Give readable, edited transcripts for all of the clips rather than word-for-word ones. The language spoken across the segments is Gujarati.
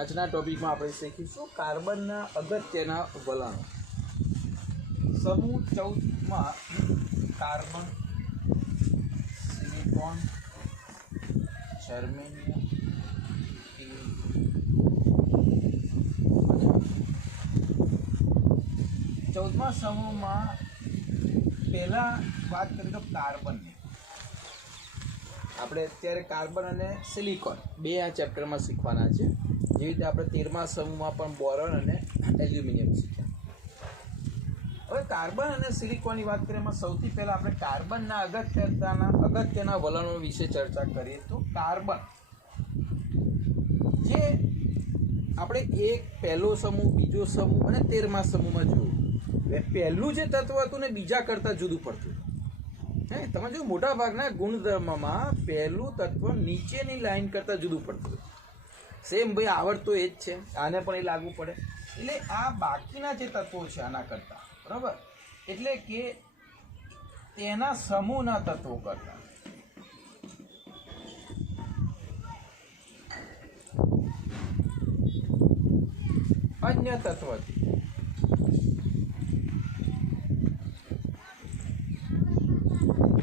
આજના ટોપિકમાં આપણે શીખીશું કાર્બનના અગત્યના વલણો. સમૂહ 14માં કાર્બન, સિલિકોન, જર્મેનિયમ, 14મા સમૂહમાં પહેલા વાત કરીએ તો કાર્બનની. આપણે અત્યારે કાર્બન અને સિલિકોન બે આ ચેપ્ટરમાં શીખવાના છે. જેવી રીતે આપણે 13મા સમૂહમાં પણ બોરોન અને એલ્યુમિનિયમ શીખ્યા. હવે કાર્બન અને સિલિકોનની વાત કરીએ એમાં સૌથી પહેલાં આપણે કાર્બનના અગત્યના વલણો વિશે ચર્ચા કરીએ તો કાર્બન જે આપણે એક પહેલો સમૂહ, બીજો સમૂહ અને 13મા સમૂહમાં જોયું. પહેલું જે તત્વ હતું ને બીજા કરતાં જુદું પડતું. તમે જો મોટા ભાગના ગુણધર્મમાં પહેલું તત્વ નીચેની લાઈન કરતાં જુદું પડતું. સેમ ભાઈ આવડતો એ જ છે, આને પણ એ લાગુ પડે. એટલે આ બાકીના જે તત્વો છે આના કરતાં, બરાબર, એટલે કે તેના સમૂહના તત્વો કરતાં અન્ય તત્વથી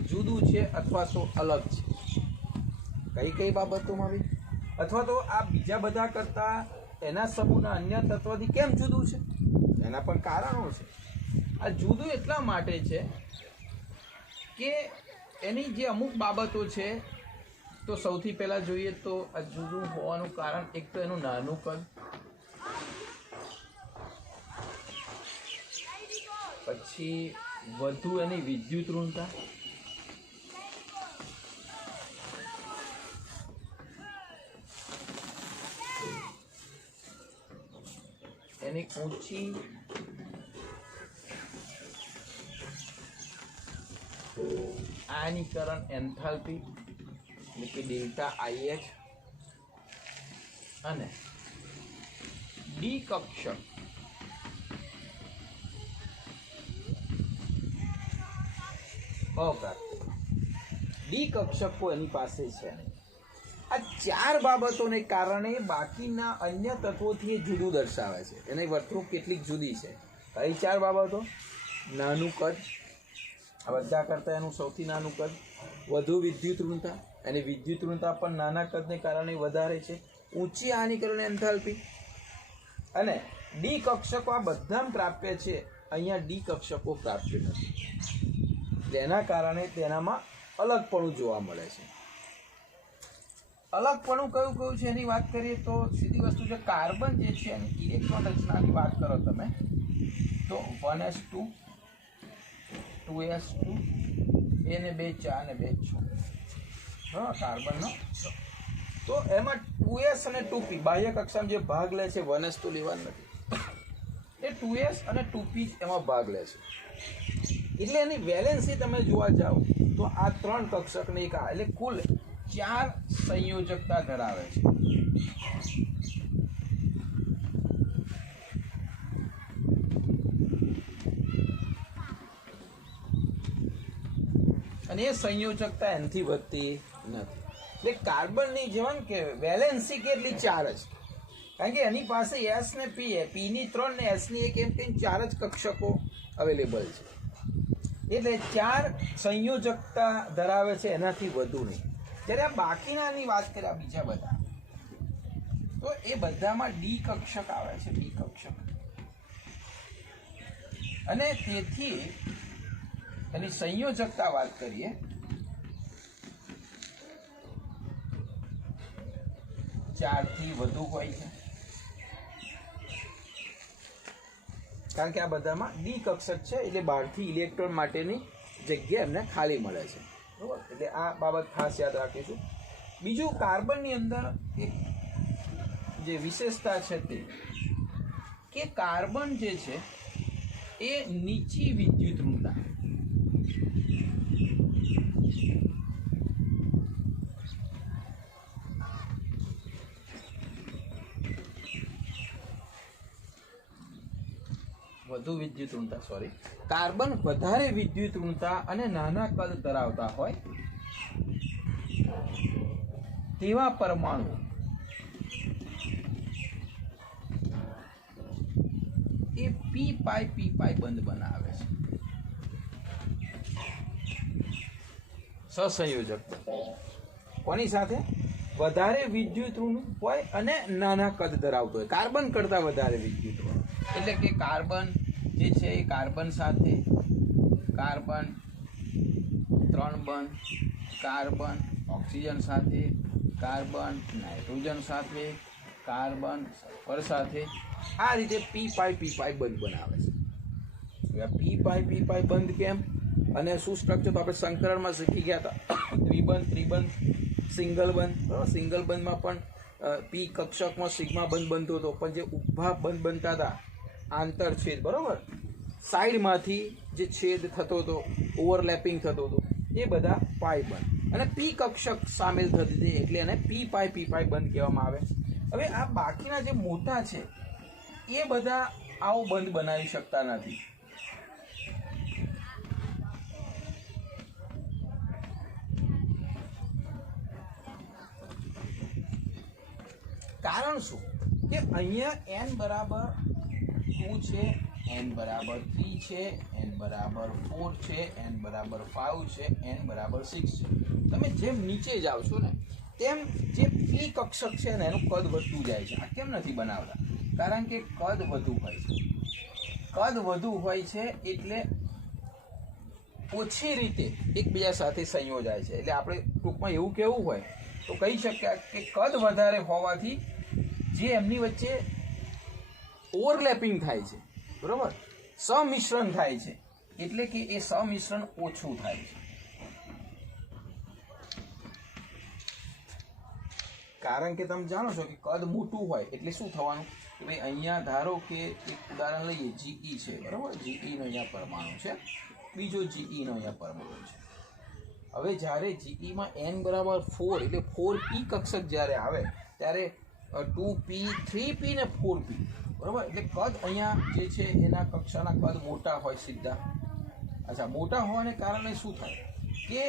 જુદું છે અથવા તો અલગ છે. કઈ કઈ બાબતોમાં બી? અથવા તો આ બીજા બધા કરતાં એના સમૂહના અન્ય તત્વથી કેમ જુદું છે? એના પણ કારણો છે. આ જુદું એટલા માટે છે કે એની જે અમુક બાબતો છે. તો સૌથી પહેલાં જોઈએ તો આ જુદું હોવાનું કારણ એક તો એનું નાનું કદ, પછી વધુ એની વિદ્યુત ઋણતા, એની ઊંચી આયનીકરણ એન્થાલ્પી એટલે કે ડેલ્ટા IH અને ડી કક્ષક અપ્રાપ્ત. ડી કક્ષકો એની પાસે છે. આ ચાર બાબતોને કારણે બાકીના અન્ય તત્વોથી એ જુદું દર્શાવે છે. એની વર્તણૂક કેટલીક જુદી છે. કઈ ચાર બાબતો? નાનું કદ, આ બધા કરતાં એનું સૌથી નાનું કદ. વધુ વિદ્યુત ઋણતા, એની વિદ્યુત ઋણતા પણ નાના કદને કારણે વધારે છે. ઊંચી હાનિકરણ એન્થાલ્પી અને ડી કક્ષકો આ બધા પ્રાપ્ય છે. અહીંયા ડી કક્ષકો પ્રાપ્ય નથી. જેના કારણે તેનામાં અલગપણું જોવા મળે છે. અલગપણું કયું કયું છે એની વાત કરીએ તો સીધી વસ્તુ છે. કાર્બન જે છે એની ઇલેક્ટ્રોન રચનાની વાત કરો તમે તો 1s2 2s2 એને 2 4 ને 2 6. હા, કાર્બનનો. તો એમાં 2s અને 2p બાહ્ય કક્ષામાં જે ભાગ લે છે 1s તો લેવાનું નથી. એ 2s અને 2p એમાં ભાગ લે છે. એટલે એની વેલેન્સી તમે જોવા જાઓ તો આ ત્રણ કક્ષકને એક એટલે કુલ 4 સંયોજકતા ધરાવે છે. અને એ સંયોજકતા એનાથી વધતી નથી. એટલે કાર્બનની જીવન કે વેલેન્સી કેટલી? 4 જ. કારણ કે એની પાસે S ને P, Pની 3 ને S ની 1 એમ કહીને 4 જ કક્ષકો અવેલેબલ છે. એટલે 4 સંયોજકતા ધરાવે છે, એનાથી વધુ નહીં. જ્યારે આ બાકીનાની વાત કરીએ બીજા બધા તો એ બધામાં ડી કક્ષક આવે છે. ડી કક્ષક અને તેથી એની સંયોજકતા વાત કરીએ 4 થી વધુ હોય છે. કારણ કે આ બધામાં ડી કક્ષક છે એટલે બહારથી ઇલેક્ટ્રોન માટેની જગ્યા એમને ખાલી મળે છે. બરાબર, એટલે આ બાબત ખાસ યાદ રાખીશું. બીજું, કાર્બનની અંદર એક જે વિશેષતા છે તે કે કાર્બન જે છે એ નીચી વિદ્યુત ઋણતા, વધુ વિદ્યુત ઋણતા કાર્બન વધારે વિદ્યુત ઋણતા અને નાના કદ ધરાવતા હોય તેવા પરમાણુ એ પી પાઈ બંધ બનાવે છે, સહસંયોજક કોની સાથે? વધારે વિદ્યુત ઋણ હોય અને નાના કદ ધરાવતો હોય, કાર્બન કરતા વધારે વિદ્યુત હોય. એટલે કે કાર્બન જે છે એ કાર્બન સાથે કાર્બન 3 બંધ, કાર્બન ઓક્સિજન સાથે, કાર્બન નાઇટ્રોજન સાથે, કાર્બન સલ્ફર સાથે, આ રીતે પી પાઈ બંધ બનાવે છે. પી પાઈ બંધ કેમ અને શું સ્ટ્રક્ચર? તો આપણે સંકરણમાં શીખી ગયા હતા, દ્વિબંધ, ત્રિબંધ, સિંગલ બંધ. બરાબર, સિંગલ બંધમાં પણ પી કક્ષકમાં સિગ્મા બંધ બનતો હતો, પણ જે ઊભા બંધ બનતા હતા આંતરછેદ, બરાબર, સાઈડમાંથી જે છેદ થતો હતો, ઓવરલેપિંગ થતો હતો, એ બધા પાઈ બંધ. અને પી કક્ષક સામેલ થતી હતી એટલે એને પી પાઈ બંધ કહેવામાં આવે. હવે આ બાકીના જે મોટા છે એ બધા આવો બંધ બનાવી શકતા નથી. કારણ શું? કે અહીંયા n બરાબર 2 છે, n બરાબર 3 છે, n બરાબર 4 છે, n બરાબર 5 છે, n બરાબર 6 છે. તમે જેમ નીચે જાઓ છો ને તેમ જે પી કક્ષક છે ને એનું કદ વધતું જાય છે. આ કેમ નથી બનાવતા? કારણ કે કદ વધુ હોય છે. કદ વધુ હોય છે એટલે ઓછી રીતે એકબીજા સાથે સંયોજાય છે. એટલે આપણે ટૂંકમાં એવું કહેવું હોય તો કહી શકાય કે કદ વધારે હોવાથી જે એમની વચ્ચે ઓવરલેપિંગ થાય છે, બરાબર, સમિશ્રણ થાય છે, એટલે કે એ સમિશ્રણ ઓછું થાય છે. કારણ કે તમે જાણો છો કે કદ મોટું હોય એટલે શું થવાનું કે ભાઈ અહીંયા ધારો કે એક ઉદાહરણ લઈએ, જીઈ છે, બરાબર, જીઈ નો અહીંયા પરમાણુ છે, બીજો જીઈ નો અહીંયા પરમાણુ છે. હવે જ્યારે જીઈમાં n બરાબર 4 એટલે 4p કક્ષક જ્યારે આવે ત્યારે 2p 3p ને 4p, બરાબર, એટલે કદ અહીંયા જે છે એના કક્ષાના કદ મોટા હોય સીધા. અચ્છા, મોટા હોવાને કારણે શું થાય કે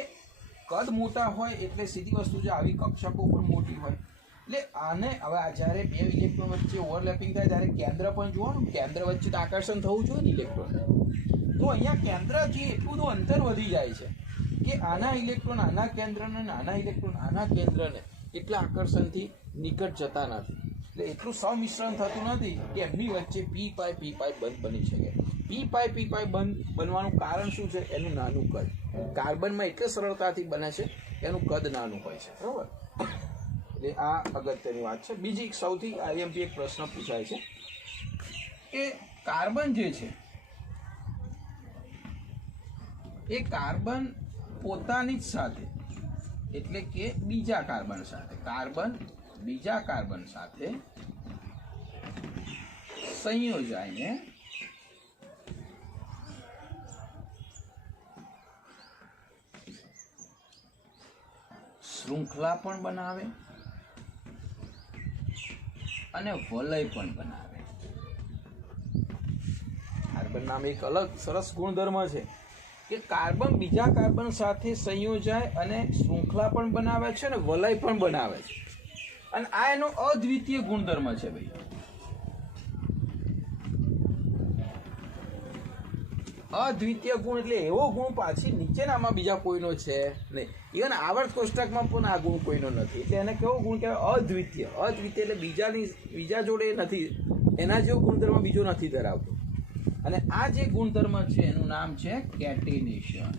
કદ મોટા હોય એટલે સીધી વસ્તુ જે આવી કક્ષકો પણ મોટી હોય. એટલે આને હવે આ જ્યારે બે ઇલેક્ટ્રોન વચ્ચે ઓવરલેપિંગ થાય ત્યારે કેન્દ્ર પણ જોવાનું, કેન્દ્ર વચ્ચે તો આકર્ષણ થવું જોઈએ ને ઇલેક્ટ્રોનને. તો અહીંયા કેન્દ્રથી એટલું બધું અંતર વધી જાય છે કે આના ઇલેક્ટ્રોન આના કેન્દ્રને, આના ઇલેક્ટ્રોન આના કેન્દ્રને એટલા આકર્ષણથી નિકટ જતા નથી. એટલે એટલું સમિશ્રણ થતું નથી કે એમની વચ્ચે પી પાઈ બંધ બની શકે. પી પાઈ બંધ બનવાનું કારણ શું છે? એનું નાનું કદ. કાર્બનમાં એટલે સરળતાથી બને છે, એનું કદ નાનું હોય છે, બરાબર. એટલે આ અગત્યની વાત છે. બીજી સૌથી આઈએમપી એક પ્રશ્ન પૂછાય છે કે કાર્બન જે છે એ કાર્બન પોતાની જ સાથે એટલે કે બીજા કાર્બન સાથે, કાર્બન બીજા કાર્બન સાથે સંયોજાઈને શૃંખલા પણ બનાવે અને વલય પણ બનાવે. કાર્બન નામ એક અલગ સરસ ગુણધર્મ છે કે કાર્બન બીજા કાર્બન સાથે સંયોજાય અને શૃંખલા પણ બનાવે છે અને વલય પણ બનાવે છે. અને આ એનો અદ્વિતીય ગુણધર્મ છે ભાઈ. અદ્વિતીય ગુણ એટલે એવો ગુણ પાછી નીચેનામાં બીજા કોઈનો છે નહીં. ઇવન આવર્ત કોષ્ટકમાં પણ આ ગુણ કોઈનો નથી. એટલે એને કેવો ગુણ કહેવાય? અદ્વિતીય. અદ્વિતીય એટલે બીજા જોડે નથી, એના જેવો ગુણધર્મ બીજો નથી ધરાવતો. અને આ જે ગુણધર્મ છે એનું નામ છે કેટેનેશન.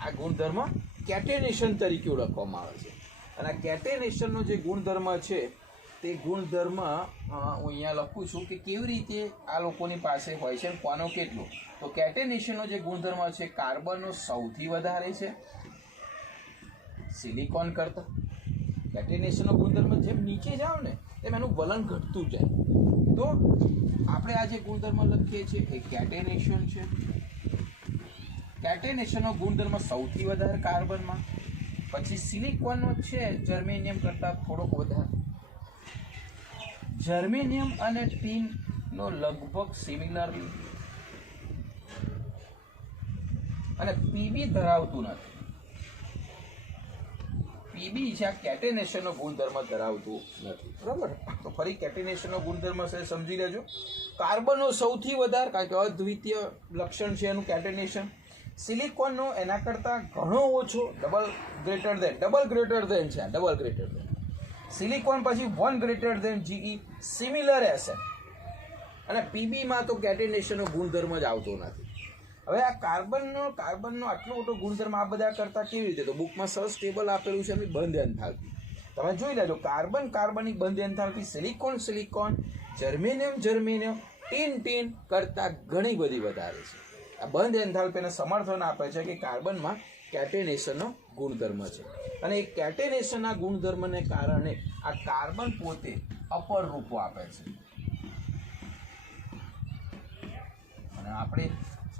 આ ગુણધર્મ કેટેનેશન તરીકે ઓળખવામાં આવે છે. અને આ કેટેનેશનનો જે ગુણધર્મ છે તે ગુણધર્મ હું અહીંયા લખું છું કે કેવી રીતે આ લોકોની પાસે હોય છે, કોનો કેટલો. તો કેટેનેશનનો જે ગુણધર્મ છે કાર્બનનો સૌથી વધારે છે સિલિકોન કરતા. કેટેનેશનનો ગુણધર્મ જેમ નીચે જાઓ ને તેમ એનું વલણ ઘટતું જાય. તો આપણે આ જે ગુણધર્મ લખીએ છીએ એ કેટેનેશન છે. કેટેનેશનનો ગુણધર્મ સૌથી વધારે કાર્બનમાં, પછી સિલિકોનનો છે જર્મેનિયમ કરતાં થોડોક વધારે. જર્મેનિયમ અને ટીનનો લગભગ સિમિલરલી, અને પીબી ધરાવતું નથી. પીબી છે આ કેટેનેશનનો ગુણધર્મ ધરાવતું નથી, બરાબર. તો ફરી કેટેનેશનનો ગુણધર્મ છે સમજી લેજો. કાર્બનનો સૌથી વધારે, કારણ કે અદ્વિતીય લક્ષણ છે એનું કેટેનેશન. સિલિકોનનો એના કરતાં ઘણો ઓછો, ડબલ ગ્રેટર ધેન છે, ડબલ ગ્રેટર ધેન. સિલિકોન પછી 1 greater than GE, similar asset. અને પીબીમાં તો કેટેનેશનનો ગુણધર્મ જ આવતો નથી. હવે આ કાર્બનનો આટલો મોટો ગુણધર્મ આ બધા કરતા કેવી રીતે? તો બુકમાં સરસ ટેબલ આપેલું છે એની બંધ એન્થાલ્પી. તમે જોઈ લેજો. કાર્બનિક બંધ એન્થાલ્પી સિલિકોન, જર્મેનિયમ, ટીન કરતાં ઘણી બધી વધારે છે. આ બંધ એન્થાલ્પીને સમર્થન આપે છે કે કાર્બનમાં કેટેનેશનનો ગુણધર્મ છે. અને એ કેટેનેશનના ગુણધર્મને કારણે આ કાર્બન પોતે અપર રૂપો આપે છે. અને આપણે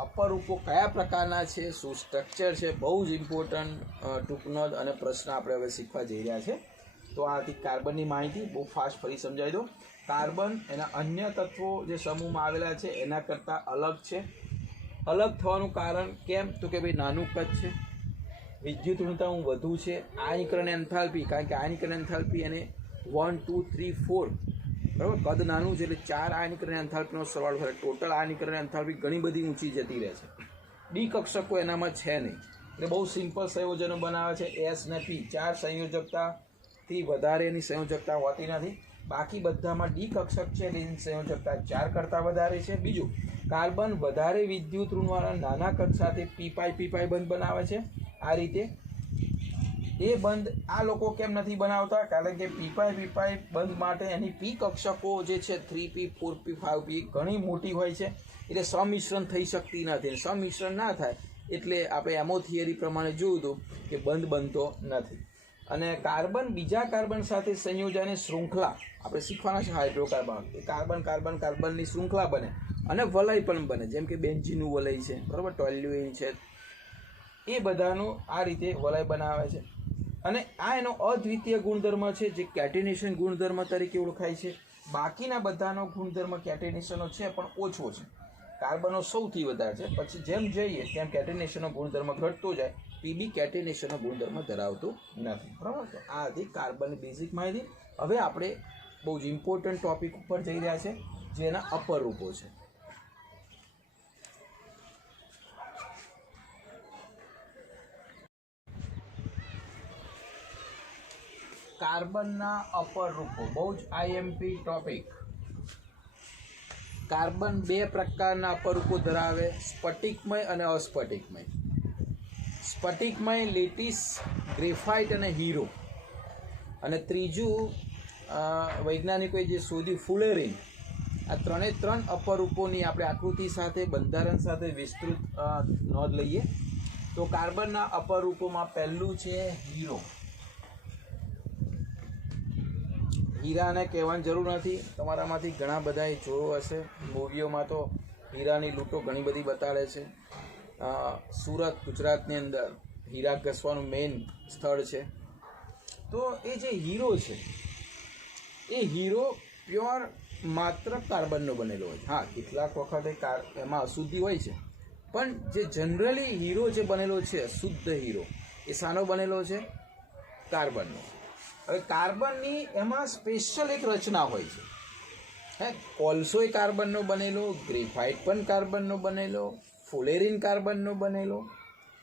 અપર રૂપો કયા પ્રકારના છે, શું સ્ટ્રક્ચર છે, બહુ જ ઇમ્પોર્ટન્ટ ટૂંકનો અને પ્રશ્ન આપણે હવે શીખવા જઈ રહ્યા છે. તો આથી કાર્બનની માહિતી બહુ ફાસ્ટ ફરી સમજાવી દો. કાર્બન એના અન્ય તત્વો જે સમૂહમાં આવેલા છે એના કરતાં અલગ છે. અલગ થવાનું કારણ કેમ? તો કે ભાઈ નાનું કદ છે, વિદ્યુત ઋણતા વધુ છે, આયનીકરણ એન્થાલ્પી, કારણ કે આયનીકરણ એન્થાલ્પી એને 1 2 3 4, બરાબર, કદ નાનું છે એટલે 4 આયનીકરણ એન્થાલ્પીનો સરવાળો થાય. ટોટલ આયનીકરણ એન્થાલ્પી ઘણી બધી ઊંચી જતી રહે છે. ડી કક્ષકો એનામાં છે નહીં, એટલે બહુ સિમ્પલ સંયોજનો બનાવે છે. એસ ને પી 4 સંયોજકતાથી વધારે એની સંયોજકતા હોતી નથી. બાકી બધામાં ડી કક્ષક છે એની સંયોજકતા 4 કરતાં વધારે છે. બીજું, કાર્બન વધારે વિદ્યુત ઋણવાળા નાના કદ સાથે પી પાઈ બંધ બનાવે છે. આ રીતે એ બંધ આ લોકો કેમ નથી બનાવતા? કારણ કે પી પાઈ બંધ માટે એની પી કક્ષકો જે છે 3p 4p 5p ઘણી મોટી હોય છે, એટલે સંમિશ્રણ થઈ શકતી નથી. સંમિશ્રણ ના થાય એટલે આપણે એમો થિયરી પ્રમાણે જોયું હતું કે બંધ બનતો નથી. અને કાર્બન બીજા કાર્બન સાથે સંયોજાને શૃંખલા આપણે શીખવાના છે. હાઇડ્રોકાર્બન કાર્બનની શૃંખલા બને અને વલય પણ બને, જેમ કે બેન્ઝીનનું વલય છે, બરાબર, ટોલ્યુઇન છે, એ બધાનું આ રીતે વલય બનાવે છે. અને આ એનો અદ્વિતીય ગુણધર્મ છે જે કેટેનેશન ગુણધર્મ તરીકે ઓળખાય છે. બાકીના બધાનો ગુણધર્મ કેટેનેશનનો છે પણ ઓછો છે. કાર્બનનો સૌથી વધારે છે. પછી જેમ જઈએ તેમ કેટેનેશનનો ગુણધર્મ ઘટતો જાય. પીબી કેટેનેશનનો ગુણધર્મ ધરાવતો નથી, બરાબર. તો આ હતી કાર્બનની બેઝિક માહિતી. હવે આપણે બહુ જ ઇમ્પોર્ટન્ટ ટોપિક ઉપર જઈ રહ્યા છે, જે એના અપર રૂપો છે. કાર્બનના અપર રૂપો, બહુ જ આઈએમપી ટોપિક. કાર્બન 2 પ્રકારના અપર રૂપો ધરાવે, સ્ફટિકમય અને અસ્ફટિકમય. સ્ફટિકમય લેટિસ, ગ્રેફાઇટ અને હીરો. અને ત્રીજું વૈજ્ઞાનિકોએ જે શોધ્યું ફુલેરિન. આ ત્રણ અપર રૂપોની આપણે આકૃતિ સાથે, બંધારણ સાથે વિસ્તૃત નોંધ લઈએ. તો કાર્બનના અપર રૂપોમાં પહેલું છે હીરો. હીરાને કહેવાની જરૂર નથી, તમારામાંથી ઘણા બધાએ જોયો હશે. મૂવીઓમાં તો હીરાની લૂંટો ઘણી બધી બતાડે છે. સુરત, ગુજરાતની અંદર હીરા ઘસવાનું મેઇન સ્થળ છે. તો એ જે હીરો છે એ હીરો પ્યોર માત્ર કાર્બનનો બનેલો હોય છે. હા, કેટલાક વખતે એમાં અશુદ્ધિ હોય છે, પણ જે જનરલી હીરો જે બનેલો છે, શુદ્ધ હીરો, એ શાનો બનેલો છે? કાર્બનનો. હવે કાર્બનની એમાં સ્પેશિયલ એક રચના હોય છે. કોલસો એ કાર્બનનો બનેલો, ગ્રેફાઇટ પણ કાર્બનનો બનેલો, ફુલેરિન કાર્બનનો બનેલો,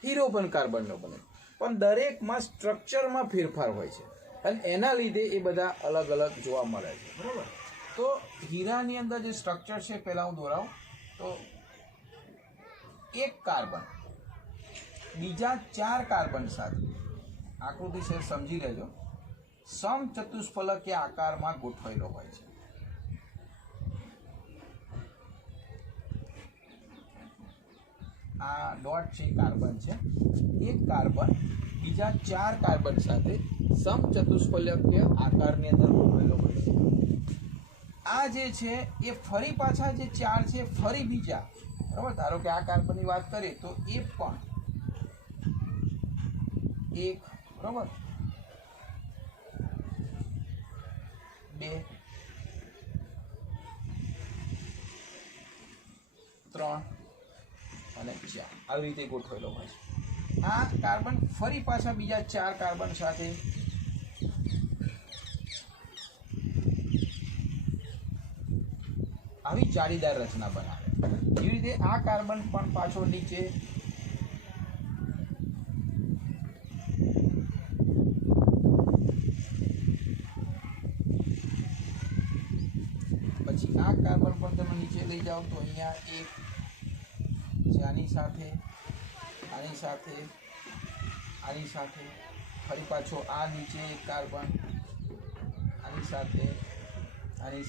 હીરો પણ કાર્બનનો બનેલો, પણ દરેકમાં સ્ટ્રક્ચરમાં ફેરફાર હોય છે અને એના લીધે એ બધા અલગ અલગ જોવા મળે છે, બરાબર. તો હીરાની અંદર જે સ્ટ્રક્ચર છે પહેલાં હું દોરાવું તો એક કાર્બન બીજા 4 કાર્બન સાથે, આકૃતિ છે સમજી લેજો, સમચતુષ્ફલકીય આકારમાં ગોઠવાયેલો હોય છે. આ ડોટ છે કાર્બન છે. એક કાર્બન બીજા 4 કાર્બન સાથે સમચતુષ્ફલકીય આકારની અંદર ગોઠવાયેલો હોય છે. આ જે છે એ ફરી પાછા જે 4 છે ફરી બીજા, બરાબર. ધારો કે આ કાર્બનની વાત કરીએ તો એ પણ એક, બરાબર, 2 3 અને 4 આવી રીતે ગોઠવેલો હોય છે. આ કાર્બન ફરી પાછા બીજા 4 કાર્બન સાથે આવી જાળીદાર રચના બનાવે. એવી રીતે આ કાર્બન પણ પાછો નીચે પછી આ કાર્બન પણ તમે નીચે લઈ જાઓ તો અહીંયા એક આની સાથે આની સાથે આની સાથે ફરી પાછો આ નીચે એક કાર્બન આની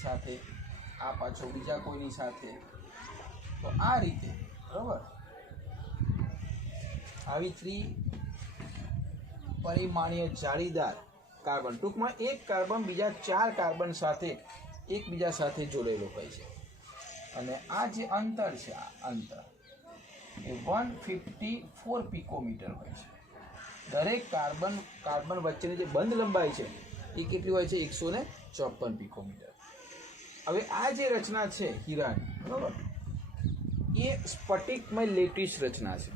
સાથે આ પાછો બીજા કોઈની સાથે. તો આ રીતે બરાબર આવી ત્રિપરિમાણીય જાળીદાર કાર્બન, ટૂંકમાં એક કાર્બન બીજા 4 કાર્બન સાથે એકબીજા સાથે જોડેલો હોય છે. અને આ જે અંતર છે, આ અંતર એ 154 પિકોમીટર હોય છે. દરેક કાર્બન વચ્ચેની જે બંધ લંબાઈ છે એ કેટલી હોય છે? 154 પિકોમીટર. હવે આ જે રચના છે હીરાની, બરાબર, એ સ્ફટિકમય લેટિસ રચના છે.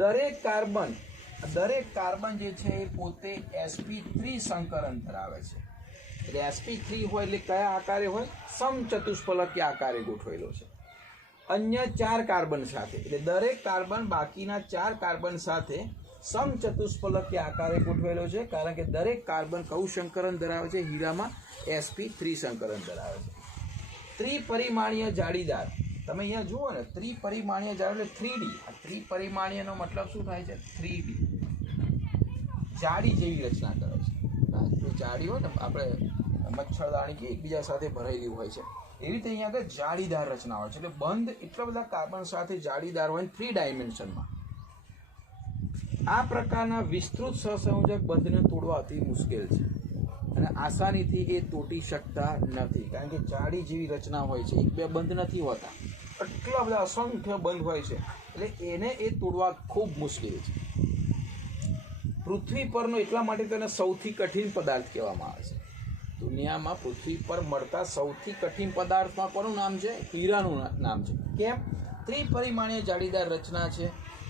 દરેક કાર્બન જે છે એ પોતે sp3 સંકરણ ધરાવે છે. એટલે sp3 હોય એટલે કયા આકારે હોય? સમચતુષ્ફલકીય આકારે ગોઠવેલો છે અન્ય 4 કાર્બન સાથે. એટલે દરેક કાર્બન બાકીના 4 કાર્બન સાથે સમચતુષ્ફલકીય આકારે ગોઠવેલો છે, કારણ કે દરેક કાર્બન કયું સંકરણ ધરાવે છે? હીરામાં sp3 સંકરણ ધરાવે છે. ત્રિપરિમાણીય જાળીદાર, તમે અહીંયા જુઓ ને, ત્રિપરિમાણીય જાળી એટલે 3D. આ ત્રિપરિમાણીયનો મતલબ શું થાય છે? 3D જાળી જેવી રચના કરે છે. જાળી હોય ને, આપણે મચ્છરદાણી કે એકબીજા સાથે ભરાયેલી હોય છે, એવી રીતે અહીંયા આગળ જાળીદાર રચના હોય છે. એટલે બંધ એટલા બધા કાર્બન સાથે જાળીદાર હોય 3 ડાયમેન્શનમાં. આ પ્રકારના વિસ્તૃત સહસંયોજક બંધને તોડવા અતિ મુશ્કેલ છે અને આસાનીથી એ તૂટી શકતા નથી, કારણ કે જાળી જેવી રચના હોય છે. 1-2 બંધ નથી હોતા, એટલા બધા અસંખ્ય બંધ હોય છે. એટલે એને એ તોડવા ખૂબ મુશ્કેલ છે. પૃથ્વી પરનો એટલા માટે તેને સૌથી કઠિન પદાર્થ કહેવામાં આવે છે. દુનિયામાં પૃથ્વી પર મળતા સૌથી કઠિન પદાર્થમાં કોનું નામ છે? હીરાનું નામ છે. કેમ? ત્રિપરિમાણીય જાળીદાર રચના છે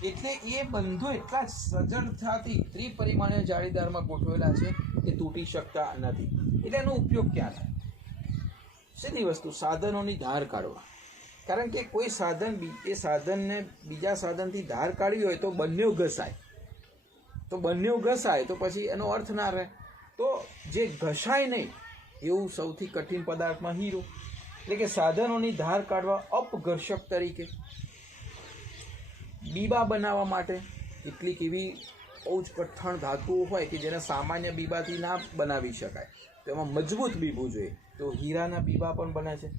એટલે એ બંધો એટલા સજળતાથી ત્રિપરિમાણીય જાળીદારમાં ગોઠવેલા છે કે તૂટી શકતા નથી. એટલે એનો ઉપયોગ ક્યાં થાય? સીધી વસ્તુ, સાધનોની ધાર કાઢવા. કારણ કે કોઈ સાધન એ સાધનને બીજા સાધનથી ધાર કાઢવી હોય તો બંને ઘસાય તો પછી એનો અર્થ ના રહે. તો જે ઘસાય નહીં એવું સૌથી કઠિન પદાર્થમાં હીરો. એટલે કે સાધનોની ધાર કાઢવા અપઘર્ષક તરીકે, બીબા બનાવવા માટે કેટલીક એવી બહુ જ કઠણ ધાતુઓ હોય કે જેને સામાન્ય બીબાથી ના બનાવી શકાય, તો એમાં મજબૂત બીબું જોઈએ. તો હીરાના બીબા પણ બને છે.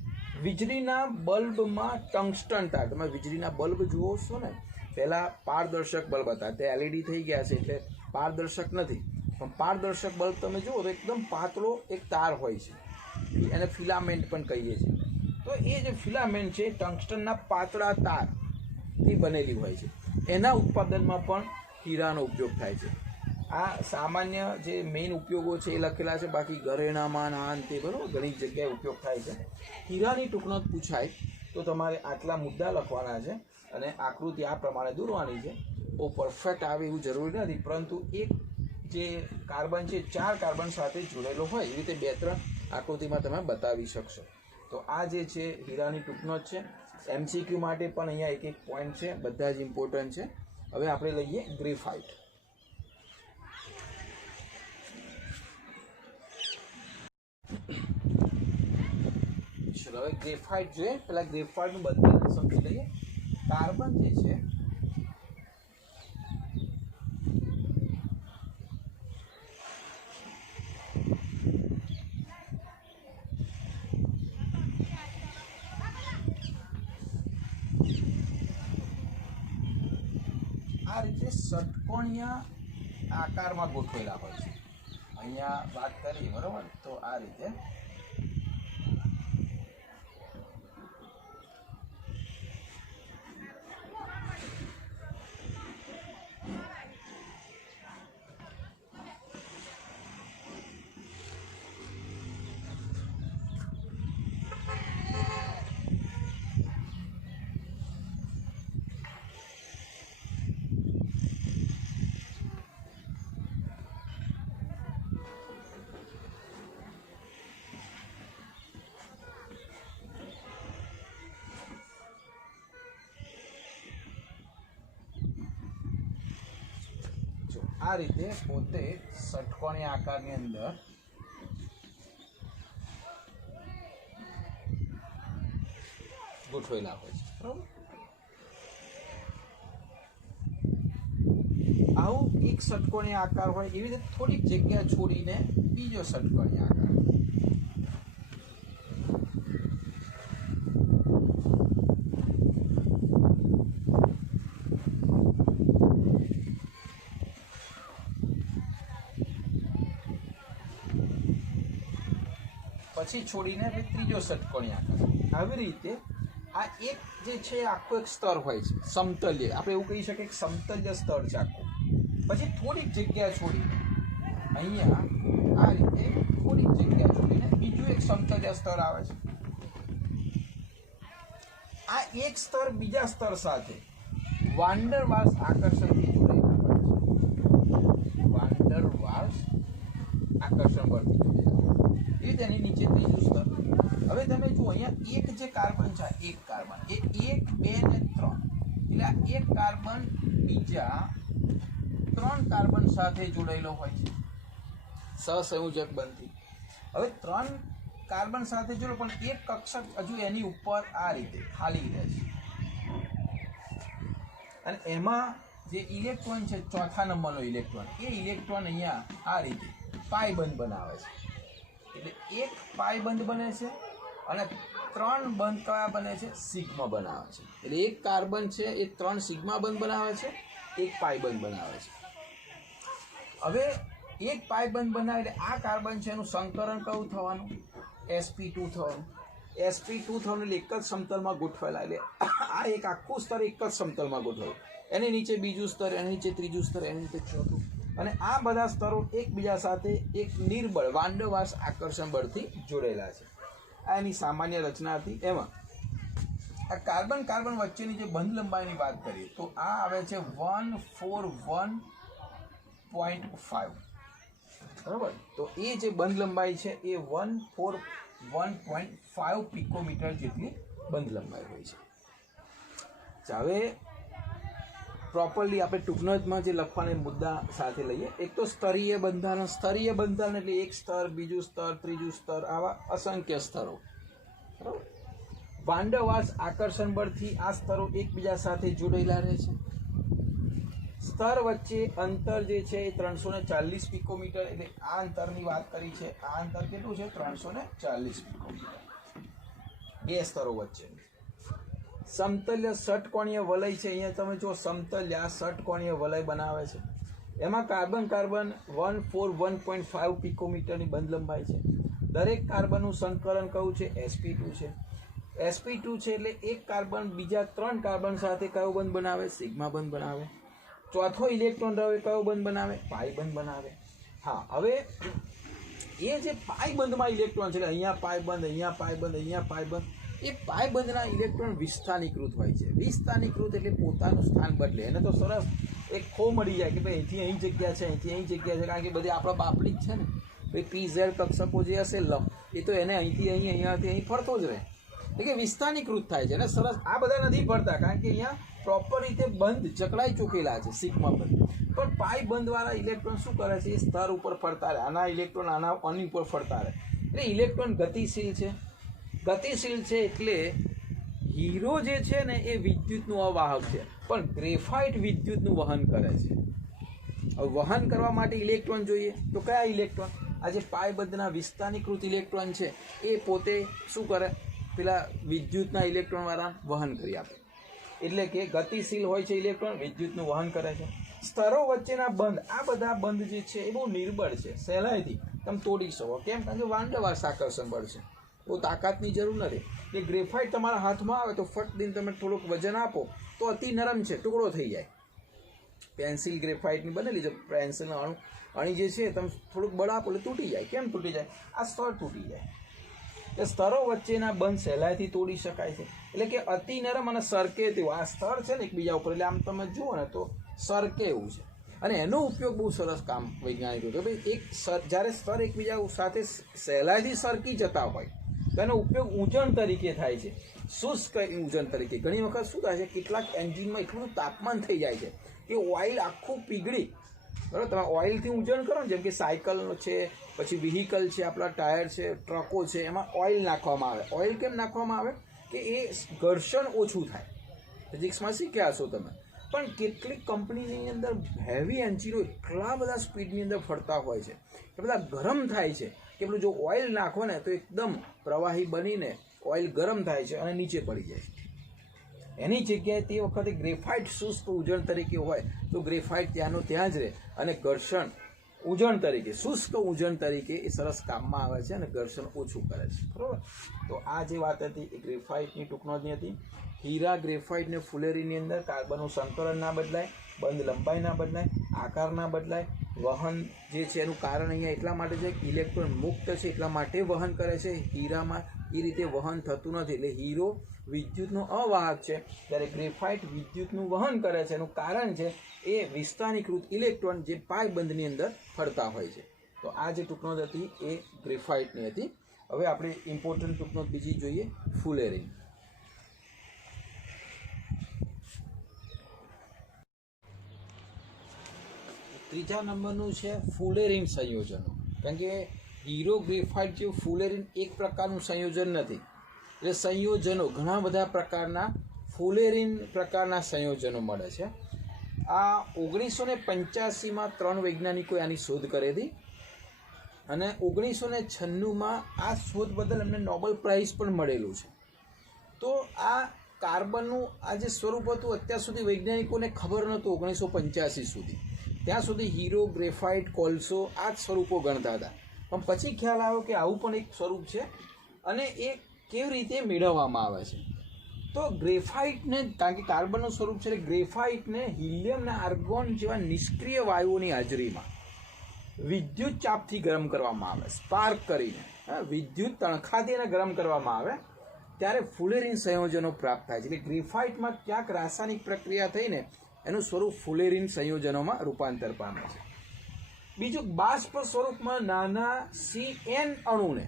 વીજળીના બલ્બમાં ટંગસ્ટન તાર, તમે વીજળીના બલ્બ જુઓ છો ને, પહેલાં પારદર્શક બલ્બ હતા, તે LED થઈ ગયા છે એટલે પારદર્શક નથી. પણ પારદર્શક બલ્બ તમે જુઓ તો એકદમ પાતળો એક તાર હોય છે, એને ફિલામેન્ટ પણ કહીએ છીએ. તો એ જે ફિલામેન્ટ છે ટંગસ્ટનના પાતળા તારથી બનેલી હોય છે. એના ઉત્પાદનમાં પણ હીરાનો ઉપયોગ થાય છે. આ સામાન્ય જે મેઇન ઉપયોગો છે એ લખેલા છે, બાકી ઘરેણામાં નાન તે બરાબર ઘણી જગ્યાએ ઉપયોગ થાય છે. હીરાની ટૂંકનોટ પૂછાય તો તમારે આટલા મુદ્દા લખવાના છે અને આકૃતિ આ પ્રમાણે દોરવાની છે. બહુ પરફેક્ટ આવે એવું જરૂરી નથી, પરંતુ એક જે કાર્બન છે 4 કાર્બન સાથે જોડેલો હોય એવી રીતે 2-3 આકૃતિમાં તમે બતાવી શકશો. તો આ જે છે હીરાની ટૂંકનોટ છે. MCQ માટે પણ અહીંયા એક પોઈન્ટ છે, બધા જ ઇમ્પોર્ટન્ટ છે. હવે આપણે લઈએ ગ્રેફાઇટ. ચલો હવે ગ્રેફાઇટ જોઈએ. પહેલાં ગ્રેફાઇટનું બંધારણ સમજી લઈએ. કાર્બન જે છે આ રીતે ષટકોણીય આકારમાં ગોઠવેલા હોય છે. અહીંયા વાત કરી બરાબર, તો આ રીતે આ રીતે પોતે ષટકોણીય આકારની અંદર ગોઠવેલા હોય છે, બરાબર. આવું એક ષટકોણીય આકાર હોય એવી રીતે થોડીક જગ્યા છોડીને બીજો ષટકોણીય આકાર. પછી છોડીને ત્રીજો ષટકોણીય આકાર. આવી રીતે આ એક જે છે આખું એક સ્તર હોય છે, સમતલ્ય. આપણે એવું કહી શકીએ કે સમતલ્ય સ્તર છે આખું. પછી થોડીક જગ્યા છોડીને અહીંયા આ રીતે થોડીક જગ્યા છોડીને બીજું એક સમતલ્ય સ્તર આવે છે. આ એક સ્તર બીજા સ્તર સાથે વાન ડર વાલ્સ આકર્ષણથી જોડાયેલા હોય છે. વાન ડર વાલ્સ આકર્ષણ પરથી જોડાયેલા એ તેની નીચે ત્રીજું સ્તર. હવે તમે જુઓ અહીંયા એક જે કાર્બન છે, એક કાર્બન એ 1, 2 ને 3, એટલે આ એક કાર્બન બીજા 3 કાર્બન સાથે જોડાયેલો હોય છે, સહસંયોજક બનતી. હવે 3 કાર્બન સાથે જોડો પણ એક કક્ષક હજુ એની ઉપર આ રીતે ખાલી રહે છે, અને એમાં જે ઇલેક્ટ્રોન છે, ચોથા નંબરનો ઇલેક્ટ્રોન, એ ઇલેક્ટ્રોન અહીંયા આ રીતે પાયબંધ બનાવે છે. એટલે એક પાયબંધ બને છે અને 3 બંધ કયા બને છે? સિગ્મા બનાવે છે. એટલે એક કાર્બન છે એ 3 સિગ્મા બંધ બનાવે છે, એક પાયબંધ બનાવે છે. હવે એક પાયબંધ બનાવે એટલે આ કાર્બન છે એનું સંકરણ કયું થવાનું? sp2 થવાનું. sp2 થવાનું એટલે એક જ સમતલમાં ગોઠવાયેલા. એટલે આ એક આખું સ્તર એક જ સમતલમાં ગોઠવાયું. એની નીચે બીજું સ્તર, એની નીચે ત્રીજું સ્તર, એની નીચે ચોથું, અને આ બધા સ્તરો એકબીજા સાથે એક નિર્બળ વાન ડર વાલ્સ આકર્ષણ બળથી જોડેલા છે. આ એની સામાન્ય રચના હતી. એમાં આ કાર્બન કાર્બન વચ્ચેની જે બંધ લંબાઈની વાત કરીએ તો આ આવે છે 141.5, બરાબર. તો એ જે બંધ લંબાઈ છે એ 141.5 પિકોમીટર જેટલી બંધ લંબાઈ હોય છે. હવે પ્રોપરલી આપણે ટૂંકમાં જે લખવાના મુદ્દા સાથે લઈએ. એક તો સ્તરીય બંધારણ. સ્તરીય બંધારણ એટલે એક સ્તર, બીજું સ્તર, ત્રીજું સ્તર, આવા અસંખ્ય સ્તરો, બરાબર. વાન ડર વાલ્સ આકર્ષણ બળથી આ સ્તરો એકબીજા સાથે જોડાયેલા રહે છે. સ્તર વચ્ચે અંતર જે છે એ 340 પિકોમીટર, એટલે આ અંતરની વાત કરી છે. આ અંતર કેટલું છે? 340 પિકોમીટર બે સ્તરો વચ્ચે. સમતલ્ય ષટકોણીય વલય છે. અહીંયા તમે જો સમતલ્ય આ ષટકોણીય વલય બનાવે છે. એમાં કાર્બન કાર્બન 141.5 પિકોમીટરની બંધ લંબાઈ છે. દરેક કાર્બનનું સંકલન કયું છે? sp2 છે. sp2 છે એટલે એક કાર્બન બીજા 3 કાર્બન સાથે કયો બંધ બનાવે? સિગ્મા બંધ બનાવે. ચોથો ઇલેક્ટ્રોન રહે કયો બંધ બનાવે? પાઈ બંધ બનાવે. હા, હવે એ જે પાઈ બંધમાં ઇલેક્ટ્રોન છે, અહીંયા પાઈ બંધ, અહીંયા પાઈ બંધ, અહીંયા પાઈ બંધ, એ પાયબંધના ઇલેક્ટ્રોન વિસ્થાનીકૃત હોય છે. વિસ્થાનીકૃત એટલે પોતાનું સ્થાન બદલે. એને તો સરસ એક ખો મળી જાય કે ભાઈ અહીંથી અહીં જગ્યા છે, અહીંથી અહીં જગ્યા છે, કારણ કે બધી આપણા બાપડી જ છે ને. ભાઈ PZ કક્ષકો જે હશે એ તો એને અહીંથી અહીં, અહીંયાથી અહીં ફરતો જ રહે. એટલે કે વિસ્થાનીકૃત થાય છે. અને સરસ આ બધા નથી ફરતા કારણ કે અહીંયા પ્રોપર રીતે બંધ જકડાઈ ચૂકેલા છે, સિગ્મા બંધ. પણ પાઈ બંધવાળા ઇલેક્ટ્રોન શું કરે છે? એ સ્તર ઉપર ફરતા રહે. આના ઇલેક્ટ્રોન આની ઉપર ફરતા રહે. એટલે ઇલેક્ટ્રોન ગતિશીલ છે. ગતિશીલ છે એટલે હીરો જે છે ને એ વિદ્યુતનું અવાહક છે, પણ ગ્રેફાઇટ વિદ્યુતનું વહન કરે છે. હવે વહન કરવા માટે ઇલેક્ટ્રોન જોઈએ તો કયા ઇલેક્ટ્રોન? આ જે પાયબંધના વિસ્થાનીકૃત ઇલેક્ટ્રોન છે એ પોતે શું કરે? પેલા વિદ્યુતના ઇલેક્ટ્રોન વાળા વહન કરી આપે. એટલે કે ગતિશીલ હોય છે ઇલેક્ટ્રોન, વિદ્યુતનું વહન કરે છે. સ્તરો વચ્ચેના બંધ, આ બધા બંધ જે છે એ બહુ નિર્બળ છે, સહેલાઈથી તમે તોડી શકો. કેમ? કારણ કે વાન ડર વાલ્સ આકર્ષણ બળ છે. તો તાકાતની જરૂર નથી. એ ગ્રેફાઇટ તમારા હાથમાં આવે તો ફટ દઈને તમે થોડુંક વજન આપો તો અતિ નરમ છે, ટુકડો થઈ જાય. પેન્સિલ ગ્રેફાઇટની બનેલી છે. પેન્સિલના અણી જે છે તમે થોડુંક બળ આપો એટલે તૂટી જાય. કેમ તૂટી જાય? આ સ્તર તૂટી જાય. એ સ્તરો વચ્ચેના બંધ સહેલાઈથી તોડી શકાય છે. એટલે કે અતિ નરમ અને સરકે તેવું આ સ્તર છે ને એકબીજા ઉપર, એટલે આમ તમે જુઓ ને તો સરકે એવું છે. અને એનો ઉપયોગ બહુ સરસ કામ વૈજ્ઞાનિકો કે ભાઈ એક જ્યારે સ્તર એકબીજા સાથે સહેલાઈથી સરકી જતા હોય તો એનો ઉપયોગ ઊંચણ તરીકે થાય છે, શુષ્ક ઊંચણ તરીકે. ઘણી વખત શું થાય છે, કેટલાક એન્જિનમાં એટલું બધું તાપમાન થઈ જાય છે કે ઓઇલ આખું પીગળી બરાબર. તમે ઓઇલથી ઉજણ કરો ને, જેમ કે સાયકલ છે, પછી વ્હીકલ છે, આપણા ટાયર છે, ટ્રકો છે, એમાં ઓઇલ નાખવામાં આવે. ઓઇલ કેમ નાખવામાં આવે કે એ ઘર્ષણ ઓછું થાય. ફિઝિક્સમાં શીખ્યા હશો તમે. પણ કેટલીક કંપનીની અંદર હેવી એન્જિનો એટલા બધા સ્પીડની અંદર ફરતા હોય છે કે બધા ગરમ થાય છે કે પેલું જો ઓઇલ નાખો ને તો એકદમ પ્રવાહી બનીને ઓઇલ ગરમ થાય છે અને નીચે પડી જાય છે. એની જગ્યાએ તે વખતે ગ્રેફાઇટ શુષ્ક ઉજણ તરીકે હોય તો ગ્રેફાઇટ ત્યાંનો ત્યાં જ રહે અને ઘર્ષણ ઉજણ તરીકે, શુષ્ક ઉજણ તરીકે એ સરસ કામમાં આવે છે અને ઘર્ષણ ઓછું કરે છે. બરાબર. તો આ જે વાત હતી એ ગ્રેફાઇટની ટૂંકનોંધની હતી. હીરા, ગ્રેફાઇટ ને ફુલેરીની અંદર કાર્બનનું સંકલન ના બદલાય, બંધ લંબાઈ ના બદલાય, આકાર ના બદલાય. વહન જે છે એનું કારણ અહીંયા એટલા માટે છે કે ઇલેક્ટ્રોન મુક્ત છે એટલા માટે વહન કરે છે. હીરામાં એ રીતે વહન થતું નથી. એટલે હીરો વિદ્યુતનો અવાહક છે, જ્યારે ગ્રેફાઇટ વિદ્યુતનું વહન કરે છે. એનું કારણ છે એ વિસ્થાનીકૃત ઇલેક્ટ્રોન જે પાય બંધની અંદર ફરતા હોય છે. તો આ જે ટૂંકનોંધ હતી એ ગ્રેફાઇટની હતી. હવે આપણે ઇમ્પોર્ટન્ટ ટૂંકનોંધ બીજી જોઈએ, ફુલેરીન. ત્રીજા નંબરનું છે ફુલેરીન સંયોજનો. કારણ કે હીરો, ગ્રેફાઇટ જેવું ફુલેરીન એક પ્રકારનું સંયોજન નથી. એટલે સંયોજનો ઘણા બધા પ્રકારના ફુલેરીન પ્રકારના સંયોજનો મળે છે. આ 1985માં 3 વૈજ્ઞાનિકોએ આની શોધ કરી હતી અને 1996માં આ શોધ બદલ એમને નોબેલ પ્રાઇઝ પણ મળેલું છે. તો આ કાર્બનનું આ જે સ્વરૂપ હતું અત્યાર સુધી વૈજ્ઞાનિકોને ખબર નહોતું. 1985 સુધી ત્યાં સુધી હીરો, ગ્રેફાઇટ, કોલસો આ જ સ્વરૂપો ગણતા હતા. પણ પછી ખ્યાલ આવ્યો કે આવું પણ એક સ્વરૂપ છે અને એ કેવી રીતે મેળવવામાં આવે છે. તો ગ્રેફાઇટને, કારણ કે કાર્બનનું સ્વરૂપ છે, ગ્રેફાઇટને હિલિયમ અને આર્ગોન જેવા નિષ્ક્રિય વાયુઓની હાજરીમાં વિદ્યુત ચાપથી ગરમ કરવામાં આવે, સ્પાર્ક કરીને, વિદ્યુત તણખાથી એને ગરમ કરવામાં આવે ત્યારે ફુલેરીન સંયોજનો પ્રાપ્ત થાય છે. એટલે ગ્રેફાઇટમાં ક્યાંક રાસાયણિક પ્રક્રિયા થઈને એનું સ્વરૂપ ફુલેરીન સંયોજનોમાં રૂપાંતર પામે છે. બીજું, બાષ્પ સ્વરૂપમાં નાના CN અણુને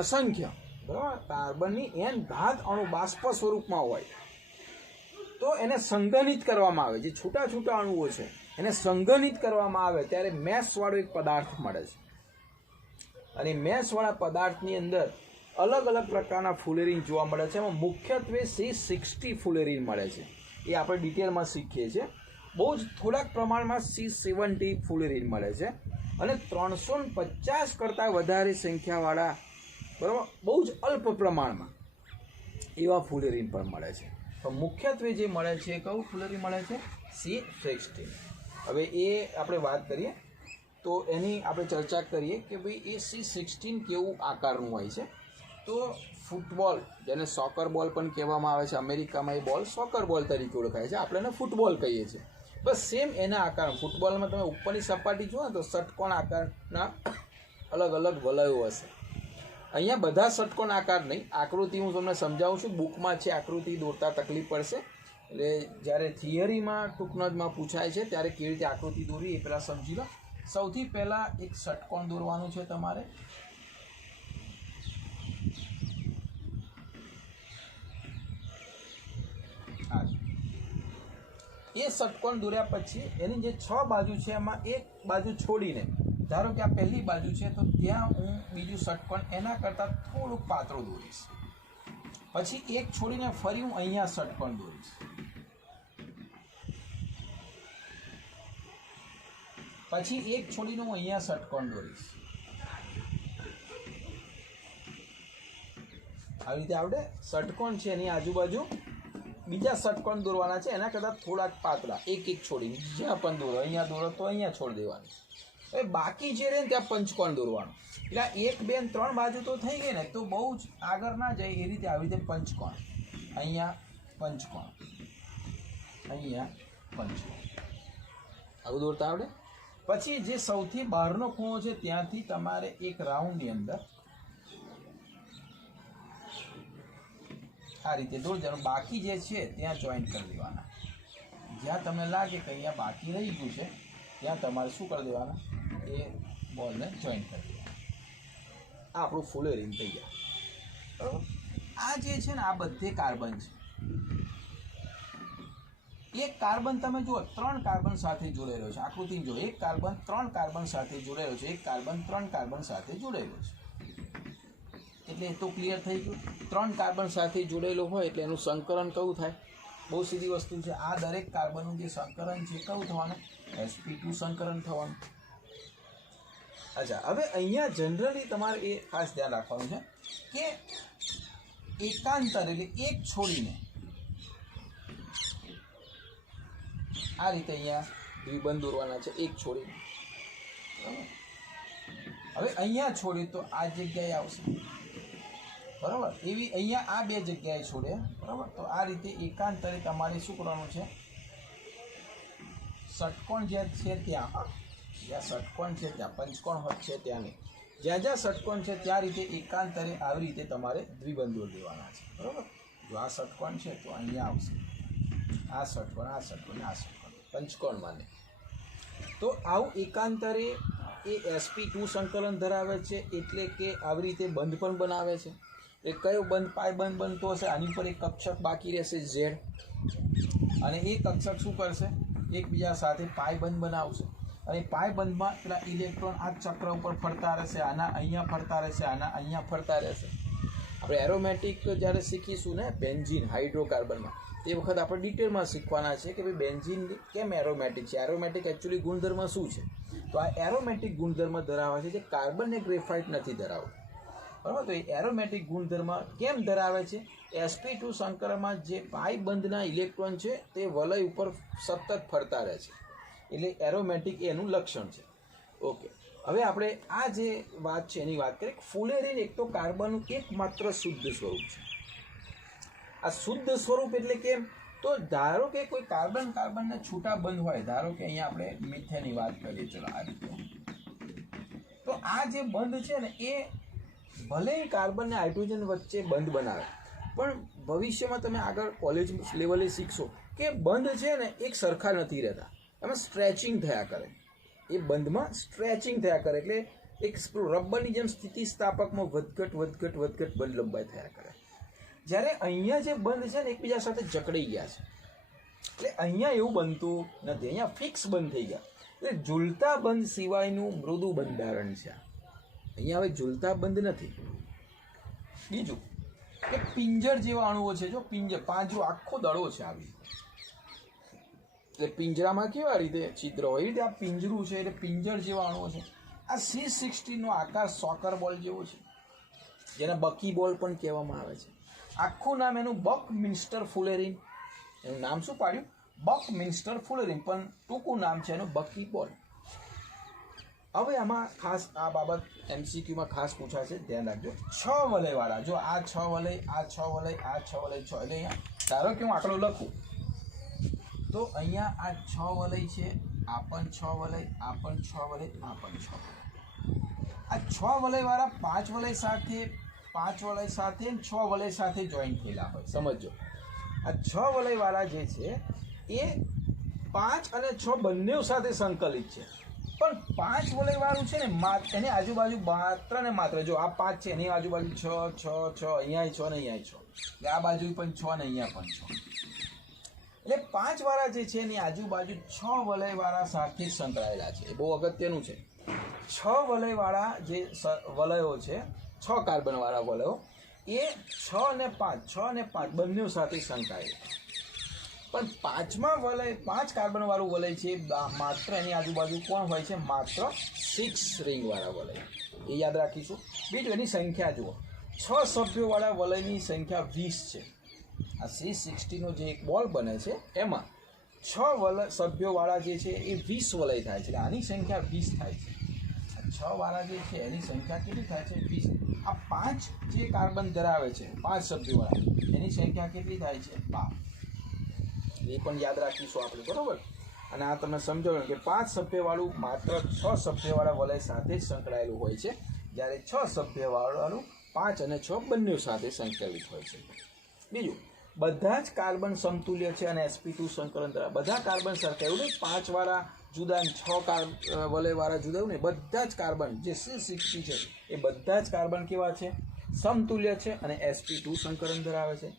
અસંખ્ય, બરાબર, કાર્બનની N ઘાત અણુ બાષ્પ સ્વરૂપમાં હોય તો એને સંઘનિત કરવામાં આવે. જે છૂટા છૂટા અણુઓ છે એને સંઘનિત કરવામાં આવે ત્યારે મેશવાળો એક પદાર્થ મળે છે. અને મેશવાળા પદાર્થની અંદર અલગ અલગ પ્રકારના ફુલેરીન જોવા મળે છે. એમાં મુખ્યત્વે C60 ફુલેરીન મળે છે. એ આપણે ડિટેલમાં શીખીએ છીએ. બહુ જ થોડાક પ્રમાણમાં C70 ફુલેરીન મળે છે અને 350 કરતાં વધારે સંખ્યાવાળા, બરાબર, બહુ જ અલ્પ પ્રમાણમાં એવા ફુલેરીન પણ મળે છે. તો મુખ્યત્વે જે મળે છે કયું ફુલેરીન મળે છે? C60. હવે એ આપણે વાત કરીએ તો એની આપણે ચર્ચા કરીએ કે ભાઈ એ C16 કેવું આકારનું હોય છે. તો ફૂટબોલ, જેને સોકર બોલ પણ કહેવામાં આવે છે, અમેરિકામાં એ બોલ સોકર બોલ તરીકે ઓળખાય છે, આપણે એને ફૂટબોલ કહીએ છીએ. બસ સેમ એના આકાર. ફૂટબોલમાં તમે ઉપરની સપાટી જુઓ ને તો ષટકોણ આકારના અલગ અલગ વલયો હશે. અહીંયા બધા ષટકોણ આકાર નહીં. આકૃતિ હું તમને સમજાવું છું, બુકમાં છે, આકૃતિ દોરતા તકલીફ પડશે. એટલે જ્યારે થિયરીમાં ટૂંકનોંધમાં પૂછાય છે ત્યારે કેવી રીતે આકૃતિ દોરવી એ પહેલાં સમજી લો. સૌથી પહેલાં એક ષટકોણ દોરવાનું છે તમારે. એ ષટકોણ દોર્યા પછી એની જે 6 બાજુ છે એમાં એક બાજુ છોડીને, ધારો કે આ પહેલી બાજુ છે તો ત્યાં હું બીજું ષટકોણ એના કરતાં થોડુંક પાતળું દોરીશ. પછી એક છોડીને ફરી હું અહીંયા ષટકોણ દોરીશ. પછી એક છોડીને હું અહીંયા ષટકોણ દોરીશ. આવી રીતે આપણે ષટકોણ છે એની આજુબાજુ બીજા ષટકોણ દોરવાના છે એના કરતાં થોડાક પાતળા, એક એક છોડીને જ્યાં પણ દોરો. અહીંયા દોરો તો અહીંયા છોડી દેવાનું. હવે બાકી જે રહે ને ત્યાં પંચકોણ દોરવાનું. એટલે 1, 2 અને 3 બાજુ તો થઈ ગઈ ને, તો બહુ જ આગળ ના જાય એ રીતે આવી રીતે પંચકોણ. અહીંયા પંચકોણ, અહીંયા પંચકોણ, આવું દોરતા આવડે. પછી જે સૌથી બહારનો ખૂણો છે ત્યાંથી તમારે એક રાઉન્ડની અંદર આ રીતે દોરી દેવાનું. બાકી જે છે ત્યાં જોઈન્ટ કરી દેવાના. જ્યાં તમને લાગે કે અહીંયા બાકી રહી ગયું છે ત્યાં તમારે શું કરી દેવાના? એ બોલને જોઈન્ટ કરી દેવાના. આ આપણું ફુલેરીન થઈ ગયા. બરાબર. આ જે છે ને આ બધે કાર્બન છે. એક કાર્બન તમે જુઓ 3 કાર્બન સાથે જોડાયેલો છે, આકૃતિ જો, એક કાર્બન 3 કાર્બન સાથે જોડાયેલો છે, એક કાર્બન 3 કાર્બન સાથે જોડાયેલો છે. એટલે એ તો ક્લિયર થઈ ગયું. 3 કાર્બન સાથે જોડાયેલો હોય એટલે એનું સંકરણ કયું થાય? બહુ સીધી વસ્તુ છે. આ દરેક કાર્બનનું જે સંકરણ છે કયું થવાનું? sp2 સંકરણ થવાનું. અચ્છા, હવે અહીંયા જનરલી તમારે એ ખાસ ધ્યાન રાખવાનું છે કે એકાંતર એટલે એક છોડીને આ રીતે અહીંયા દ્વિબંધ દોરવાના છે, એક છોડીને. હવે અહીંયા છોડી તો આ જગ્યાએ આવશે, બરાબર. એવી અહીંયા આ બે જગ્યાએ છોડે, બરાબર. તો આ રીતે એકાંતરે તમારે શું કરવાનું છે? ષટકોણ જ્યાં છે ત્યાં, જ્યાં ષટકોણ છે ત્યાં, પંચકોણ છે ત્યાં નહીં, જ્યાં જ્યાં ષટકોણ છે ત્યાં રીતે એકાંતરે આવી રીતે તમારે દ્વિબંધો દેવાના છે, બરાબર. જો આ ષટકોણ છે તો અહીંયા આવશે આ ષટકોણ, આ ષટકોણ, આ ષટકોણ, પંચકોણ માને. તો આવું એકાંતરે એ sp2 સંકલન ધરાવે છે, એટલે કે આવી રીતે બંધ પણ બનાવે છે. એ કયો બંધ? પાય બંધ બનતો હશે. આની પર એક કક્ષક બાકી રહેશે z, અને એ કક્ષક શું કરશે? એકબીજા સાથે પાય બંધ બનાવશે. અને પાય બંધમાં પેલા ઇલેક્ટ્રોન આ ચક્ર ઉપર ફરતા રહેશે, આના અહીંયા ફરતા રહેશે, આના અહીંયા ફરતા રહેશે. આપણે એરોમેટિક જ્યારે શીખીશું ને બેન્ઝીન હાઇડ્રોકાર્બનમાં, તે વખત આપણે ડિટેલમાં શીખવાના છે કે ભાઈ બેન્ઝીન કેમ એરોમેટિક છે, એરોમેટિક એકચ્યુઅલી ગુણધર્મ શું છે. તો આ એરોમેટિક ગુણધર્મ ધરાવે છે જે કાર્બન ને ગ્રેફાઇટ નથી ધરાવતું, બરાબર. તો એ એરોમેટિક ગુણધર્મ કેમ ધરાવે છે? sp2 સંકરણમાં જે પાય બંધના ઇલેક્ટ્રોન છે તે વલય ઉપર સતત ફરતા રહે છે, એટલે એરોમેટિક એનું લક્ષણ છે. ઓકે, હવે આપણે આ જે વાત છે એની વાત કરીએ. ફુલેરીન એક તો કાર્બનનું એકમાત્ર શુદ્ધ સ્વરૂપ છે. આ શુદ્ધ સ્વરૂપ એટલે કે, તો ધારો કે કોઈ કાર્બન કાર્બનના છૂટા બંધ હોય, ધારો કે અહીંયા આપણે મિથેનની વાત કરીએ, ચલો આ રીતે. તો આ જે બંધ છે ને એ ભલે કાર્બન ને હાઇડ્રોજન વચ્ચે બંધ બનાવે, પણ ભવિષ્યમાં તમે આગળ કોલેજ લેવલે શીખશો કે બંધ છે ને એક સરખા નથી રહેતા, એમાં સ્ટ્રેચિંગ થયા કરે. એ બંધમાં સ્ટ્રેચિંગ થયા કરે, એટલે એક રબરની જેમ સ્થિતિસ્થાપકમાં વધઘટ વધઘટ વધઘટ બંધ લંબાઈ થયા કરે. જ્યારે અહીંયા જે બંધ છે ને એકબીજા સાથે જકડાઈ ગયા છે, એટલે અહીંયા એવું બનતું નથી, અહીંયા ફિક્સ બંધ થઈ ગયા. એટલે ઝૂલતા બંધ સિવાયનું મૃદુ બંધારણ છે. અહીંયા હવે ઝૂલતા બંધ નથી. બીજું કે પિંજર જેવા અણુઓ છે. જો પિંજર, પાંજરો આખો દડો છે આવી, એટલે પિંજરામાં કેવા રીતે છિદ્ર હોય, એ રીતે આ પિંજરું છે, એટલે પિંજર જેવા અણુઓ છે. આ C16 નો આકાર સોકર બોલ જેવો છે, જેને બકી બોલ પણ કહેવામાં આવે છે. આખું નામ એનું બકમિન્સ્ટર ફુલેરીન. એનું નામ શું પાડ્યું? બકમિન્સ્ટર ફુલેરીન, પણ ટૂંકું નામ છે એનું બકી બોલ. હવે આમાં ખાસ આ બાબત MCQમાં ખાસ પૂછાશે, ધ્યાન રાખજો. 6 વલયવાળા, જો આ 6 વલય, આ 6 વલય, આ 6 વલય, 6, એટલે અહીંયા ધારો કે હું આંકડો લખું તો અહીંયા આ 6 વલય છે, આ પણ 6 વલય, આ પણ 6 વલય, આ પણ 6 વલય. આ 6 વલયવાળા 5 વલય સાથે, 5 વલય સાથે, 6 વલય સાથે જોઈન્ટ થયેલા હોય. સમજો, આ 6 વલયવાળા જે છે એ 5 અને 6 બંને સાથે સંકલિત છે. પણ 5 વલયવાળું છે ને એની આજુબાજુ માત્ર ને માત્ર, જો આ 5 છે એની આજુબાજુ 6 6 6, અહીંયા 6 ને અહીંયા 6, એટલે આ બાજુ પણ 6 ને અહીંયા પણ 6. એટલે 5 વાળા જે છે એની આજુબાજુ 6 વલયવાળા સાથે સંકળાયેલા છે. એ બહુ અગત્યનું છે. 6 વલયવાળા જે વલયો છે, 6 કાર્બનવાળા વલયો, એ 6 અને 5, 6 અને 5 બંને સાથે સંકળાયેલા. પણ 5મા વલય, 5 કાર્બનવાળું વલય છે, માત્ર એની આજુબાજુ કોણ હોય છે? માત્ર 6 રિંગવાળા વલય. એ યાદ રાખીશું. બીજું એની સંખ્યા જુઓ, 6 સભ્યોવાળા વલયની સંખ્યા 20 છે. આ C16 નો જે એક બોલ બને છે એમાં 6 સભ્યોવાળા જે છે એ 20 વલય થાય છે. આની સંખ્યા 20 થાય છે. 6 વાળા જે છે એની સંખ્યા કેટલી થાય છે? 20. આ 5 જે કાર્બન ધરાવે છે, 5 સભ્યોવાળા, એની સંખ્યા કેટલી થાય છે? 12. એ પણ યાદ રાખીશું આપણે, બરોબર. અને આ તમે સમજો કે 5 સભ્યવાળું માત્ર 6 સભ્યવાળા વલય સાથે જ સંકળાયેલું હોય છે, જ્યારે 6 સભ્યવાળું 5 અને 6 બંને સાથે સંકલિત હોય છે. બીજું, બધા જ કાર્બન સમતુલ્ય છે અને sp2 સંકલન દ્વારા બધા કાર્બન સરખા, એવું નહીં 5 વાળા જુદા, 6 વલયવાળા જુદા, એવું નહીં. બધા જ કાર્બન જે C60 છે એ બધા જ કાર્બન કેવા છે? સમતુલ્ય છે અને sp2 સંકલન ધરાવે છે.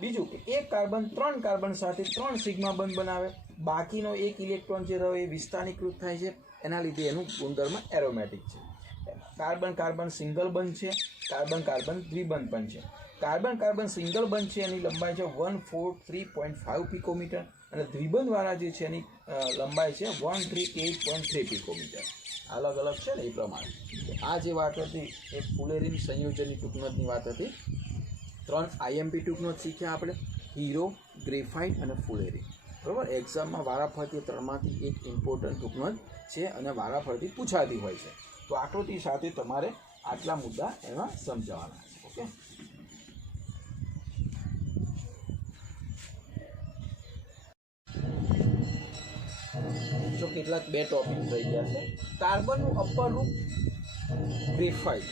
બીજું કે એક કાર્બન 3 કાર્બન સાથે 3 સિગ્મા બંધ બનાવે, બાકીનો એક ઇલેક્ટ્રોન જે રહ્યો એ વિસ્થાનીકૃત થાય છે, એના લીધે એનું ગુણધર્મ એરોમેટિક છે. કાર્બન કાર્બન સિંગલ બંધ છે, કાર્બન કાર્બન દ્વિબંધ પણ છે. કાર્બન કાર્બન સિંગલ બંધ છે એની લંબાઈ છે 143.5 પિકોમીટર અને દ્વિબંધવાળા જે છે એની લંબાઈ છે 138.3 પિકોમીટર. અલગ અલગ છે ને એ પ્રમાણે. આ જે વાત હતી એ ફુલેરીન સંયોજનની ટૂંકનોટની વાત હતી. 3 આઈએમપી ટૂંકનોટ શીખ્યા આપણે, હીરો, ગ્રેફાઇટ અને ફુલેરીન. બરાબર, એક્ઝામમાં વારાફરતી 3માંથી એક ઇમ્પોર્ટન્ટ ટૂંકનોટ છે અને વારાફરતી પૂછાતી હોય છે. તો આકૃતિ સાથે તમારે આટલા મુદ્દા એમાં સમજાવવાના છે. ઓકે, જો કેટલાક 2 ટોપિક થઈ ગયા છે. કાર્બનનું અપર રૂપ ગ્રેફાઇટ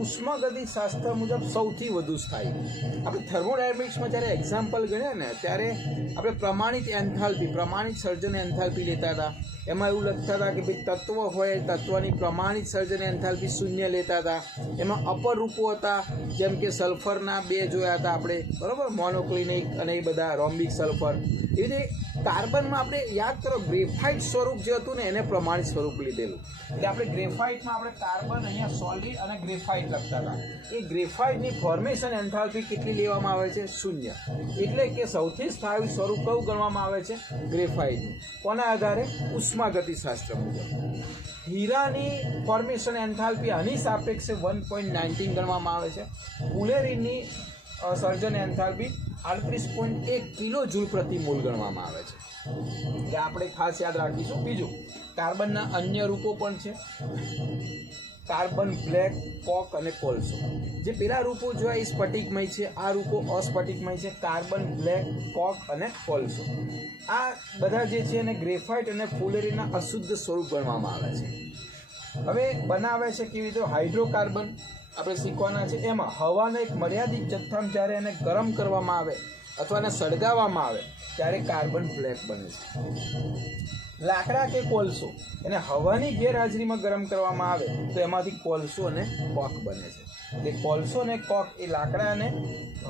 ઉષ્માગતિશાસ્ત્ર મુજબ સૌથી વધુ સ્થાયી. આપણે થર્મોડાયનેમિક્સમાં જ્યારે એક્ઝામ્પલ ગણ્યા ને ત્યારે આપણે પ્રમાણિત એન્થાલ્પી, પ્રમાણિત સર્જન એન્થાલ્પી લેતા હતા. એમાં એવું લખતા હતા કે ભાઈ તત્વ હોય, તત્વની પ્રમાણિત સર્જન એન્થાલ્પી 0 લેતા હતા. એમાં અપર રૂપો હતા, જેમ કે સલ્ફરના 2 જોયા હતા આપણે, બરાબર, મોનોક્લિનિક અને એ બધા, રોમ્બિક સલ્ફર. એવી રીતે કાર્બનમાં આપણે યાદ કરો ગ્રેફાઇટ સ્વરૂપ જે હતું ને એને પ્રમાણિત સ્વરૂપ લીધેલું. એટલે આપણે ગ્રેફાઇટમાં આપણે કાર્બન અહીંયા સોલિડ અને ગ્રેફાઇટ લખતા હતા. એ ગ્રેફાઇટની ફોર્મેશન એન્થાલ્પી કેટલી લેવામાં આવે છે? 0. એટલે કે સૌથી સ્થાયી સ્વરૂપ કયું ગણવામાં આવે છે? ગ્રેફાઇટનું. કોના આધારે? ઉષ્માગતિશાસ્ત્ર મુજબ. હીરાની ફોર્મેશન એન્થાલ્પી આની સાપેક્ષે 1.19 ગણવામાં આવે છે. ફુલેરીનની સર્જન એન્થાલ્પી 38.1 કિલો જૂલ પ્રતિ મોલ ગણવામાં આવે છે. એટલે આપણે ખાસ યાદ રાખીશું. બીજું, કાર્બનના અન્ય રૂપો પણ છે, કાર્બન બ્લેક, કોક અને કોલસો. જે પેલા રૂપો જોયા એ સ્ફટિકમય છે, આ રૂપો અસ્ફટિકમય છે, કાર્બન બ્લેક, કોક અને કોલસો. આ બધા જે છે એને ગ્રેફાઇટ અને ફુલેરીનના અશુદ્ધ સ્વરૂપ ગણવામાં આવે છે. હવે બનાવે છે કેવી રીતે? હાઇડ્રોકાર્બન આપણે શીખવાના છે. એમાં હવાના એક મર્યાદિત જથ્થામાં જ્યારે એને ગરમ કરવામાં આવે અથવા એને સળગાવવામાં આવે ત્યારે કાર્બન બ્લેક બને છે. લાકડા કે કોલસો એને હવાની ગેરહાજરીમાં ગરમ કરવામાં આવે તો એમાંથી કોલસો અને કોક બને છે. એટલે કોલસો અને કોક એ લાકડા અને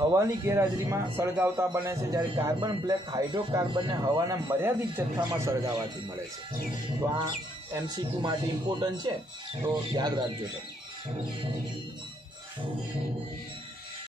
હવાની ગેરહાજરીમાં સળગાવતા બને છે, જ્યારે કાર્બન બ્લેક હાઇડ્રોકાર્બનને હવાના મર્યાદિત જથ્થામાં સળગાવવાથી મળે છે. તો આ MCQ માટે ઇમ્પોર્ટન્ટ છે, તો યાદ રાખજો તમે.